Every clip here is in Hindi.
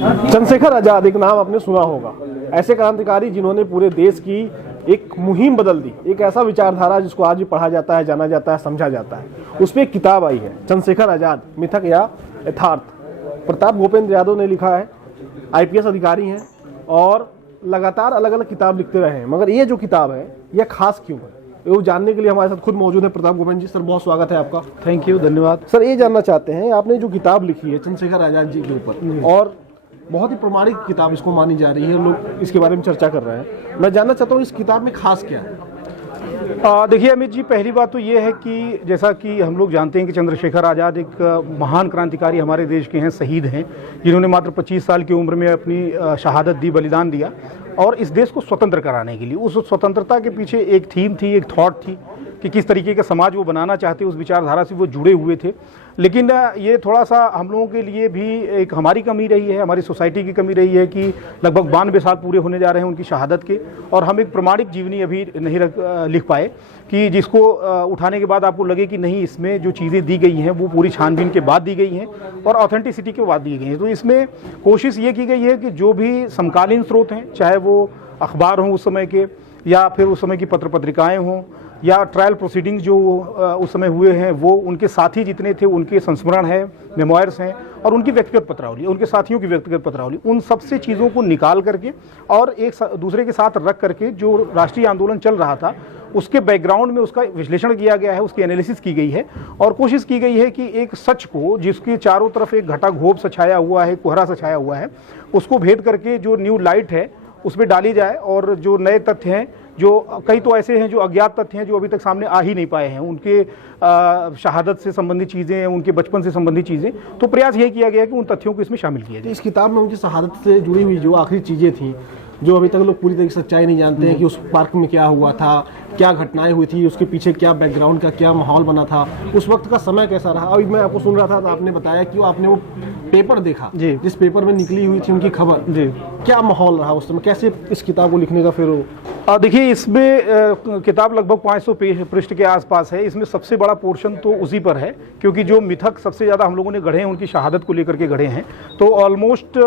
चंद्रशेखर आजाद एक नाम आपने सुना होगा, ऐसे क्रांतिकारी जिन्होंने पूरे देश की एक मुहिम बदल दी, एक ऐसा विचारधारा जिसको आज भी पढ़ा जाता है, जाना जाता है, समझा जाता है। उस पर एक किताब आई है, चंद्रशेखर आजाद, मिथक या यथार्थ। प्रताप गोपेंद्र यादव ने लिखा है, IPS अधिकारी हैं और लगातार अलग अलग किताब लिखते रहे हैं, मगर ये जो किताब है यह खास क्यों है, वो जानने के लिए हमारे साथ खुद मौजूद है प्रताप गोपेंद्र जी। सर बहुत स्वागत है आपका। थैंक यू, धन्यवाद। सर ये जानना चाहते हैं, आपने जो किताब लिखी है चंद्रशेखर आजाद जी के ऊपर, और बहुत ही प्रमाणिक किताब इसको मानी जा रही है, लोग इसके बारे में चर्चा कर रहे हैं, मैं जानना चाहता हूँ इस किताब में खास क्या है? देखिए अमित जी, पहली बात तो ये है कि जैसा कि हम लोग जानते हैं कि चंद्रशेखर आज़ाद एक महान क्रांतिकारी हमारे देश के हैं, शहीद हैं, जिन्होंने मात्र 25 साल की उम्र में अपनी शहादत दी, बलिदान दिया और इस देश को स्वतंत्र कराने के लिए। उस स्वतंत्रता के पीछे एक थीम थी, एक थॉट थी कि किस तरीके का समाज वो बनाना चाहते, उस विचारधारा से वो जुड़े हुए थे। लेकिन ये थोड़ा सा हम लोगों के लिए भी एक हमारी कमी रही है, हमारी सोसाइटी की कमी रही है कि लगभग 92 साल पूरे होने जा रहे हैं उनकी शहादत के, और हम एक प्रमाणिक जीवनी अभी नहीं लिख पाए कि जिसको उठाने के बाद आपको लगे कि नहीं, इसमें जो चीज़ें दी गई हैं वो पूरी छानबीन के बाद दी गई हैं और ऑथेंटिसिटी के बाद दी गई हैं। तो इसमें कोशिश ये की गई है कि जो भी समकालीन स्रोत हैं, चाहे वो अखबार हों उस समय के, या फिर उस समय की पत्र पत्रिकाएँ हों, या ट्रायल प्रोसीडिंग्स जो उस समय हुए हैं, वो उनके साथी जितने थे उनके संस्मरण है, मेमोयर्स हैं, और उनकी व्यक्तिगत पत्रावली, उनके साथियों की व्यक्तिगत पत्रावली, उन सब से चीज़ों को निकाल करके और एक दूसरे के साथ रख करके जो राष्ट्रीय आंदोलन चल रहा था उसके बैकग्राउंड में उसका विश्लेषण किया गया है, उसकी एनालिसिस की गई है और कोशिश की गई है कि एक सच को, जिसके चारों तरफ एक घटा घोप सा छाया हुआ है, कोहरा सा छाया हुआ है, उसको भेद करके जो न्यू लाइट है उसमें डाली जाए, और जो नए तथ्य हैं, जो कई तो ऐसे हैं जो अज्ञात तथ्य हैं जो अभी तक सामने आ ही नहीं पाए हैं, उनके शहादत से संबंधित चीज़ें, उनके बचपन से संबंधित चीज़ें, तो प्रयास ये किया गया कि उन तथ्यों को इसमें शामिल किया जाए। इस किताब में उनकी शहादत से जुड़ी हुई जो आखिरी चीज़ें थी, जो अभी तक लोग पूरी तरीके से सच्चाई नहीं जानते हैं कि उस पार्क में क्या हुआ था, क्या घटनाएं हुई थी, उसके पीछे क्या बैकग्राउंड का क्या माहौल बना था, उस वक्त का समय कैसा रहा। अभी मैं आपको सुन रहा था तो आपने बताया कि आपने वो पेपर देखा जिस पेपर में निकली हुई थी उनकी खबर, क्या माहौल रहा उस समय, कैसे इस किताब को लिखने का फिर? देखिए, इसमें किताब लगभग 500 पृष्ठ के आसपास है। इसमें सबसे बड़ा पोर्शन तो उसी पर है, क्योंकि जो मिथक सबसे ज़्यादा हम लोगों ने गढ़े हैं उनकी शहादत को लेकर के गढ़े हैं। तो ऑलमोस्ट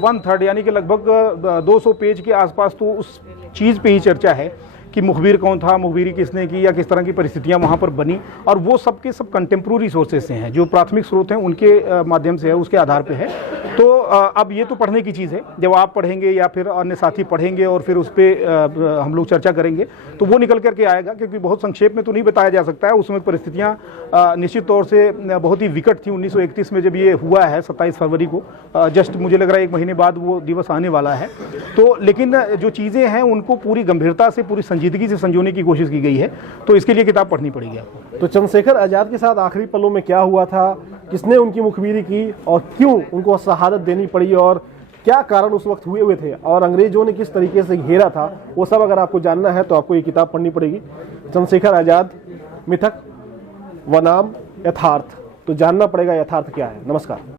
1/3 यानी कि लगभग 200 पेज के आसपास तो उस चीज़ पे ही चर्चा है कि मुखबिर कौन था, मुखबिरी किसने की, या किस तरह की परिस्थितियां वहां पर बनी, और वो सब के सब कंटेम्प्रोरी सोर्सेज से हैं, जो प्राथमिक स्रोत हैं उनके माध्यम से है, उसके आधार पे है। तो अब ये तो पढ़ने की चीज़ है, जब आप पढ़ेंगे या फिर अन्य साथी पढ़ेंगे और फिर उस पर हम लोग चर्चा करेंगे तो वो निकल करके आएगा, क्योंकि बहुत संक्षेप में तो नहीं बताया जा सकता है। उसमें परिस्थितियाँ निश्चित तौर से बहुत ही विकट थी। 1931 में जब ये हुआ है 27 फरवरी को, जस्ट मुझे लग रहा है 1 महीने बाद वो दिवस आने वाला है। तो लेकिन जो चीज़ें हैं उनको पूरी गंभीरता से, पूरी संजीदगी से संजोने की कोशिश की गई है, तो इसके लिए किताब पढ़नी पड़ेगी आपको। तो चंद्रशेखर आजाद के साथ आखिरी पलों में क्या हुआ था, किसने उनकी मुखबिरी की और क्यों उनको शहादत देनी पड़ी, और क्या कारण उस वक्त हुए थे, और अंग्रेजों ने किस तरीके से घेरा था, वो सब अगर आपको जानना है तो आपको ये किताब पढ़नी पड़ेगी। चंद्रशेखर आजाद, मिथक बनाम यथार्थ। तो जानना पड़ेगा यथार्थ क्या है। नमस्कार।